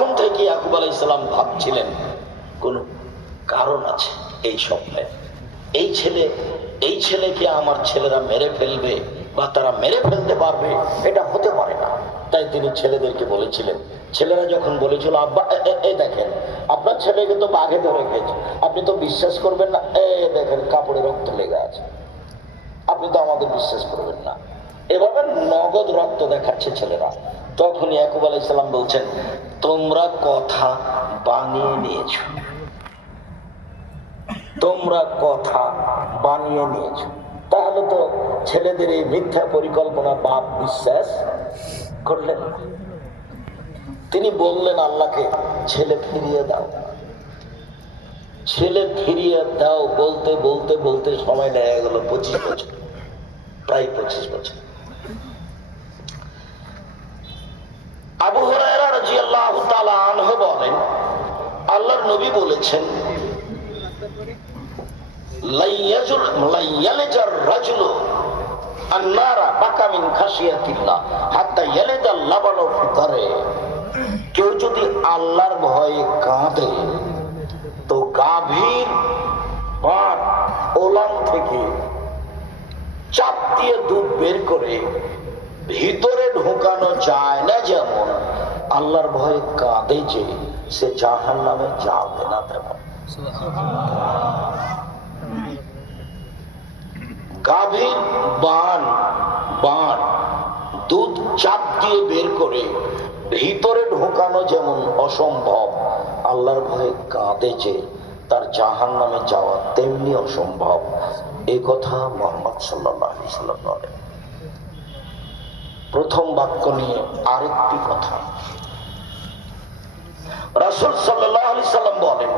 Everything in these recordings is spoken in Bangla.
তখন থেকে ইয়াকুব আলাইহিস সালাম ভাবছিলেন কোন কারণ আছে এই স্বপ্নে, এই ছেলেকে আমার ছেলেরা মেরে ফেলবে বা তারা মেরে ফেলতে পারবে, এটা হতে পারে না। তাই তিনি ছেলেদেরকে বলেছিলেন, ছেলেরা যখন বলেছিল আব্বা এই দেখেন আপনার ছেলেকে তো বাঘে ধরে খেয়েছে, আপনি তো বিশ্বাস করবেন না, দেখেন কাপড়ে রক্ত লেগে আছে, আপনি তো আমাদের বিশ্বাস করবেন না, এভাবে নগদ রক্ত দেখাচ্ছে ছেলেরা। তখন ইয়াকুব আলাইহিস সালাম বলছেন, তোমরা কথা বানিয়ে নিয়েছো, তোমরা কথা বানিয়ে নিয়েছো। তাহলে তো ছেলেদের এই মিথ্যা পরিকল্পনা বাপ বিশ্বাস করলেন না। তিনি বললেন আল্লাহকে, ছেলে ফিরিয়ে দাও, ছেলে ফিরিয়ে দাও। বলতে বলতে বলতে সময় লেগে গেল 25 বছর, প্রায় 25 বছর। আবু হুরায়রা রাদিয়াল্লাহু তাআলা আনহু বলেন, আল্লাহর নবী বলেছেন, লাইয়ালিজার রাজুলু আন-নারা বাকা মিন খাশিয়াতিল্লাহ হাত্তা ইয়ালিজাল লাবানু ফি দারে। কেউ যদি আল্লাহর ভয়ে কাঁদে তো গাভীর বাট ওলান থেকে চাপ দিয়ে দুধ বের করে ভিতরে ঢোকানো যায় না, যেমন আল্লাহর ভয়ে কাঁদে যে সে জাহান্নামে যাবে না তেমন। গাভীর বান দুধ চাপ দিয়ে বের করে ভিতরে ঢোকানো যেমন অসম্ভব, আল্লাহর ভয়ে কাঁদে যে তার জাহান্নামে যাওয়া তেমনি অসম্ভব। এই কথা মুহাম্মদ সাল্লাল্লাহু আলাইহি ওয়াসাল্লাম বলেন। প্রথম বাক্য নিয়ে আরেকটি কথা, রাসূল সাল্লাল্লাহু আলাইহি ওয়াসাল্লাম বলেন,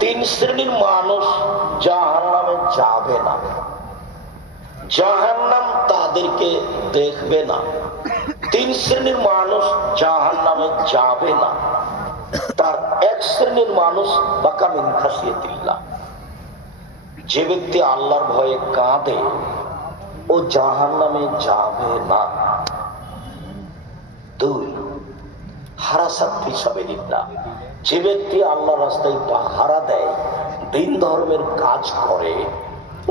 3 শ্রেণীর মানুষ জাহান্নামে যাবে না, জাহান্নাম তাদেরকে দেখবে না। 3 শ্রেণীর মানুষ জাহান্নামে যাবে না। তার 1 শ্রেণীর মানুষ বাকা মিন খাশিয়াতিল্লাহ, যে ব্যক্তি আল্লাহর ভয়ে কাঁদে ও জাহান্নামে যাবে না। 2 হারাসাত ফি সাবিলিল্লাহ, যে ব্যক্তি আল্লাহর রাস্তায় পাহারা দেয়, দিন ধর্মের কাজ করে,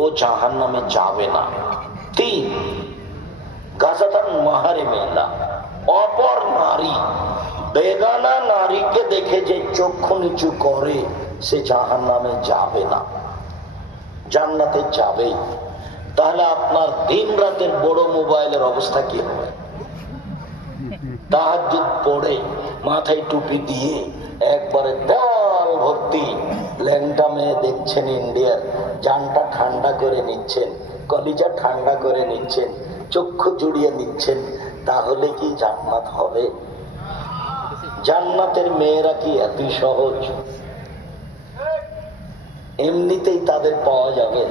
ও জাহান্নামে যাবে না। 3 গাজাতান মাহারিমিল্লাহ, অপর নারী বেগানা নারীকে দেখে যে চক্ষু নিচু করে সে জাহান্নামে যাবে না, জান্নাতে যাবে। তাহলে আপনার দিন রাতের বড় মোবাইলের অবস্থা কি হবে? তাহাজ্জুদ পড়ে মাথায় টুপি দিয়ে একবারে দল ভর্তি ল্যাংটা মেয়ে দেখছেন, ইন্ডিয়ার জানটা ঠান্ডা করে নিচ্ছেন, কলিজা ঠান্ডা করে নিচ্ছেন, চক্ষু জুড়িয়ে নিচ্ছেন, তাহলে কি জান্নাত হবে? জান্নাতের মেয়েরা কি এত সহজ? এমনিতেই তাদের পাওয়া যাবে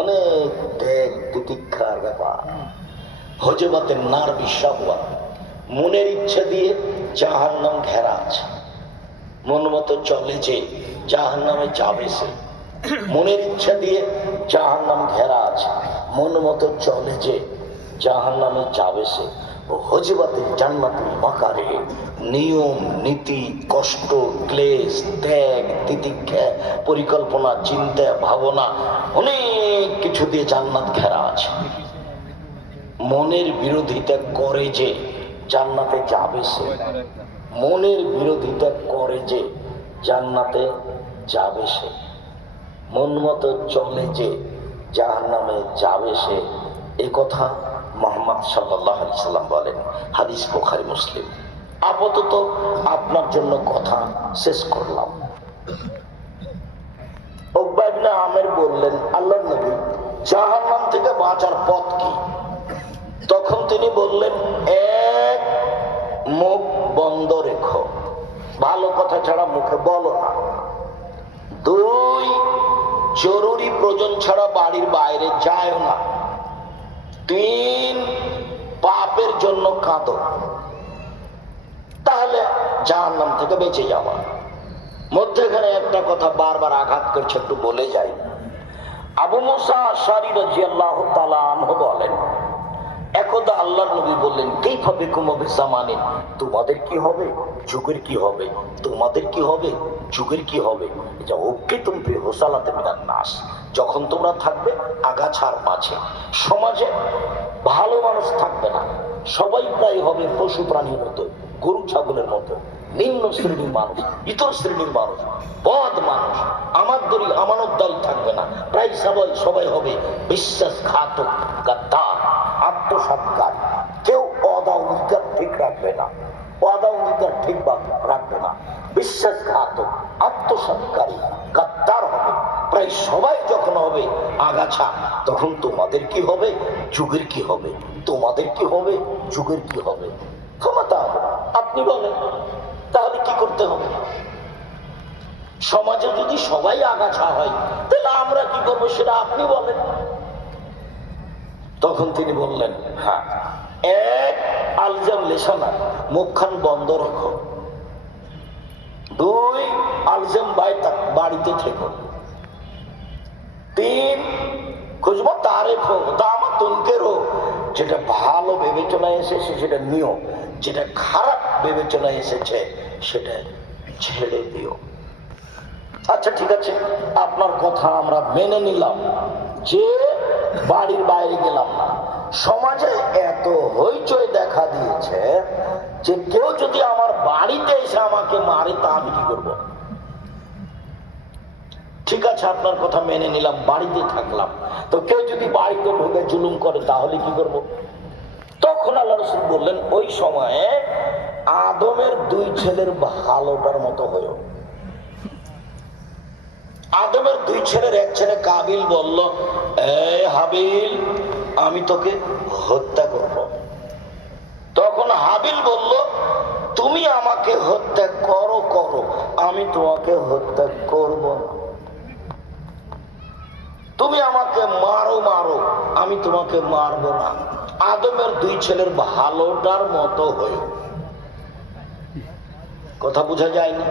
অনেক ত্যাগ তিতিক্ষার ব্যাপার। হজবাতের নার বিশ্বাস, মনের ইচ্ছা দিয়ে জাহান্নাম ঘেরা আছে, মন মতো চলে যে জাহান্নামে যাবে সে। মনের ইচ্ছা দিয়ে জাহান্নাম ঘেরা আছে, মন মতো চলে যে জাহান্নামে যাবে সে। হজবাতে জান্নাতুল মাকারে নিয়ম নীতি, কষ্ট ক্লেশ, ত্যাগ তিতিক্ষা, পরিকল্পনা, চিন্তা ভাবনা, অনেক কিছু দিয়ে জান্নাত ঘেরা আছে। মনের বিরোধিতা করে যে জান্নাতে যাবে সে, মনের বিরোধিতা করে যে জান্নাতে যাবে সে, মন মতো চলে যে জাহান্নামে যাবে সে। এই কথা মুহাম্মদ সাল্লাল্লাহু আলাইহি সাল্লাম বলেন, হাদিস বুখারী মুসলিম। আপাতত আপনার জন্য কথা শেষ করলাম। উকবা ইবনে আমির বললেন, আল্লাহর নবী, জাহান্নাম থেকে বাঁচার পথ কি? তখন তিনি বললেন, 1 মুখ বন্ধ রেখো, ভালো কথা ছাড়া মুখে বলো না। 2 জরুরি প্রয়োজন ছাড়া বাড়ির বাইরে যায় না। 3 পাপের জন্য কাঁদো, তাহলে জাহান্নাম থেকে বেঁচে যাওয়া। মধ্যখানে একটা কথা বারবার আঘাত করছে, একটু বলে যাই। আবু মুসা আশআরী রাদিয়াল্লাহু তাআলা আনহু বলেন, এক একদা আল্লাহর নবী বললেন, কাইফা বিকুম বিজামানিন, তোমাদের কি হবে, যুগের কি হবে, তোমাদের কি হবে, যুগের কি হবে। এটা ওকে তুমি হোসালাতে মিনান নাস, যখন তোমরা থাকবে আগাছার মাঝে, সমাজে ভালো মানুষ থাকবে না, সবাই প্রায় হবে পশু প্রাণীর মতো, গরু ছাগলের মতো, নিম্ন শ্রেণীর মানুষ, ইতর শ্রেণীর মানুষ, বদ মানুষ, আমানতদারি থাকবে না, প্রায় সবাই হবে বিশ্বাসঘাতক, গাদ্দার, আত্মসাৎকারী। কেউ ওয়াদা অঙ্গীকার ঠিক রাখবে না, ওয়াদা অঙ্গীকার ঠিক রাখবে না, বিশ্বাসঘাতক, আত্মসাৎকারী, গাদ্দার হবে। প্রায় সবাই যখন হবে আগাছা, তখন তোমাদের কি হবে, যুগের কি হবে, তোমাদের কি হবে, যুগের কি হবে। ক্ষমতা আপনি বলেন, তাহলে কি করতে হবে? সমাজে যদি সবাই আগাছা হয়, তাহলে আমরা কি করবো সেটা আপনি বলেন। তখন তিনি বললেন, হ্যাঁ, এক, আলজাম লেসানা, মুখখান বন্ধ রাখো। দুই, আলজাম বাড়িতে থেকো। তিন, খুঁজবো তারিফ হোক, দামা তনকের হোক, যেটা ভালো বিবেচনায় এসেছে সেটা নিও, যেটা খারাপ বিবেচনায় এসেছে সেটা ছেড়ে দিও। আচ্ছা ঠিক আছে, আপনার কথা আমরা মেনে নিলাম যে বাড়ির বাইরে গেলাম না। সমাজে এত হইচই দেখা দিয়েছে যে কেউ যদি আমার বাড়িতে এসে আমাকে মারে, তা আমি কি করবো? ঠিক আছে, আপনার কথা মেনে নিলাম, বাড়িতে থাকলাম, তো কেউ যদি বাড়িতে ঢুকে জুলুম করে তাহলে কি করব? তখন আল্লাহ রাসূল বললেন, ওই সময়ে আদমের দুই ছেলের ভালোটার মতো হয়েও। আদমের দুই ছেলের এক ছেলে কাবিল বলল, এই হাবিল, আমি তোকে হত্যা করব। তখন হাবিল বলল, তুমি আমাকে হত্যা করো, আমি তোমাকে হত্যা করব না। তুমি আমাকে মারো, আমি তোমাকে মারব না। আদমের দুই ছেলের ভালোটার মতো হয়ে। কথা বোঝা যায় না?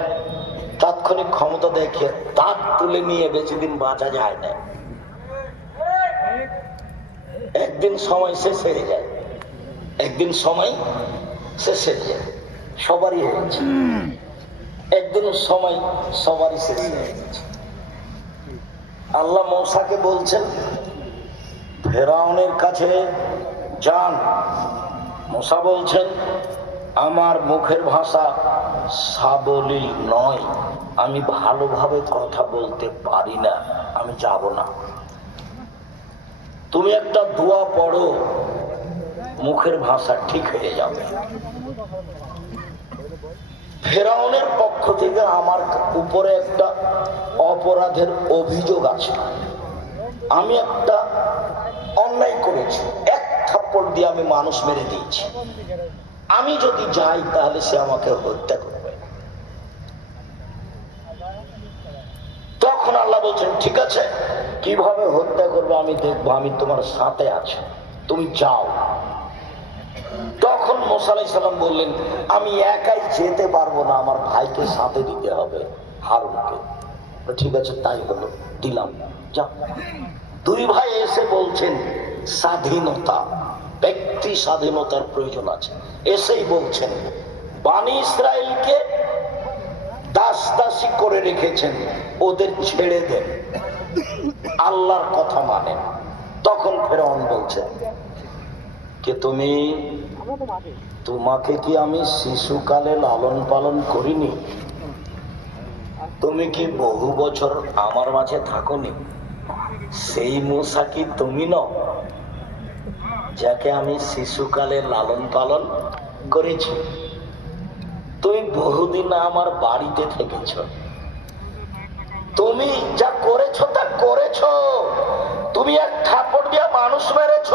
তাৎক্ষণিক ক্ষমতা দেখে দাঁত তুলে নিয়ে বেশি দিন বাঁচা যায় না। একদিন সময় শেষ হয়ে যায়, একদিন সময় শেষ হয়ে যায়, সবারই হয়েছে। একদিন সময় সবারই শেষ হয়ে গেছে। আল্লাহ মূসাকে বলছেন, ফেরাউনের কাছে যান। মূসা বলছেন, আমার মুখের ভাষা সাবলীল নয়, আমি ভালোভাবে কথা বলতে পারি না, আমি যাব না। তুমি একটা দোয়া পড়ো, মুখের ভাষা ঠিক হয়ে যাবে। ফেরাউনের পক্ষ থেকে আমার উপরে একটা অপরাধের অভিযোগ আছে। আমি একটা অন্যায় করেছি, এক থাপ্পড় দিয়ে আমি মানুষ মেরে দিয়েছি। আমি যদি যাই তাহলে সে আমাকে হত্যা করবে। তখন আল্লাহ বলছেন, ঠিক আছে, কিভাবে হত্যা করবে আমি দেখবো, আমি তোমার সাথে আছি, তুমি যাও। তখন মূসা আলাইহিস সালাম বললেন, আমি একাই যেতে পারবো না, আমার ভাইকে সাথে দিতে হবে, হারুনকে। ঠিক আছে, তাই হলো, দিলাম, যাও। দুই ভাই এসে বলছেন, স্বাধীনতা, ব্যক্তি স্বাধীনতার প্রয়োজন আছে। এসেই বলছেন, বনী ইসরাইলকে দাস দাসী করে রেখেছেন, ওদের ছেড়ে দেন, আল্লাহর কথা মানেন। তখন ফেরাউন বলছে, কে তুমি? তোমাকে কি আমি শিশুকালে লালন পালন করিনি? তুমি কি বহু বছর আমার মাঝে থাকোনি? সেই মূসা কি তুমি নও, যাকে আমি শিশুকালে লালন পালন করেছি? তুমি বহুদিন আমার বাড়িতে থেকেছ, তুমি যা করেছ তা করেছ। তুমি এক থাপ্পড় দিয়ে মানুষ মেরেছ,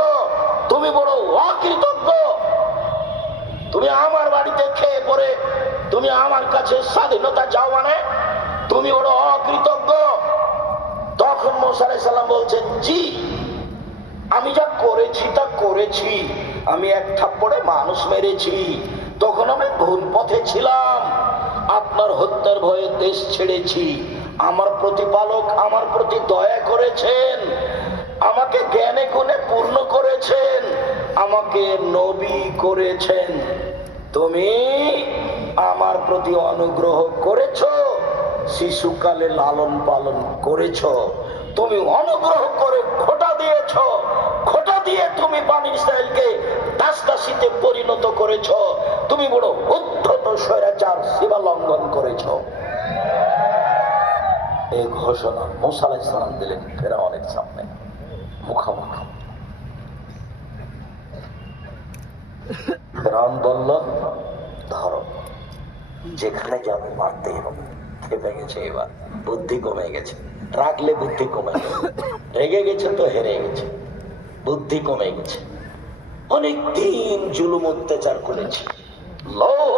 তুমি বড় অকৃতজ্ঞ। তুমি আমার বাড়িতে খেয়ে পরে তুমি আমার কাছে স্বাধীনতা চাও, মানে তুমি বড় অকৃতজ্ঞ। তখন মূসা আলাইহিস সালাম বলছেন, জি, আমি যা করেছি তা করেছি, আমি এক থাপ্পড়ে মানুষ মেরেছি, তখন আমি ভুল পথে ছিলাম, আপনার হত্যার ভয়ে দেশ ছেড়েছি। আমার প্রতিপালক আমার প্রতি দয়া করেছেন, আমাকে জ্ঞানে গুণে পূর্ণ করেছেন, আমাকে নবী করেছেন, তুমি আমার প্রতি অনুগ্রহ করেছো, শিশুকালে লালন পালন করেছো, তুমি অনুগ্রহ করে খোঁটা দিয়েছো, খোঁটা দিয়ে তুমি বনী ইসরাইলকে দাসদাসীতে পরিণত করেছো, তুমি বড় উদ্ধত স্বৈরাচার সীমা লঙ্ঘন করেছো। এই ঘোষণা মুসা আলাইহিস সালাম দিলেন ফেরাউনের সামনে মুখামুখি। ফেরাউন বলল, ধরো, যেখানে যাবে মারতেই হবে। খেপে গেছে, এবার বুদ্ধি কমে গেছে। রাখলে বুদ্ধি কমে গেছে, রেগে গেছে তো হেরে গেছে, বুদ্ধি কমে গেছে। অনেক দিন জুলুম অত্যাচার করেছে। লৌহ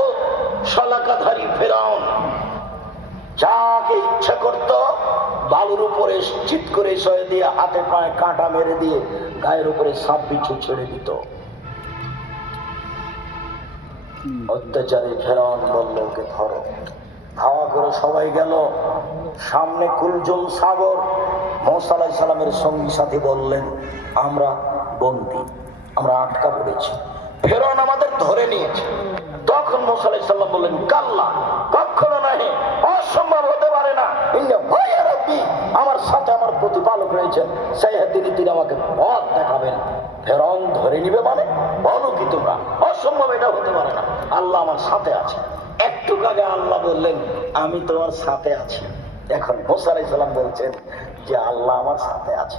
শলাকাধারী ফেরাউন যাকে ইচ্ছা করত বালুর উপরে চিৎ করে সয়ে দিয়ে, হাতে পায়ে কাঁটা মেরে দিয়ে, গায়ের উপরে সাপ বিছু ছেড়ে দিত। অত্যাচারী ফেরাউন বলল, ওকে ধরো। ধাওয়া করে সবাই গেল। সামনে কুলজুম সাগর। মুসা আলাইহিস সালামের সঙ্গী সাথী বললেন, আমরা বন্দী, আমরা আটকা পড়েছি, ফেরাউন আমাদের ধরে নিয়েছে। তখন মুসা আলাইহিস সালাম বললেন, কাল্লা, কখনো নয়, অসম্ভব হতে পারে না। ইন্না মাইয়া রাব্বি, আমার সাথে আমার প্রতিপালক রয়েছেন, সাইহাদিনী, তিনি আমাকে পথ দেখাবেন। ফেরাউন ধরে নিবে মানে? বলো কি তোমরা, অসম্ভব, এটা হতে পারে না, আল্লাহ আমার সাথে আছে। একটু আগে আল্লাহ বললেন, আমি তোমার সাথে আছি। এখন মুসা আলাইহিস সালাম বলছেন যে আল্লাহ আমার সাথে আছে।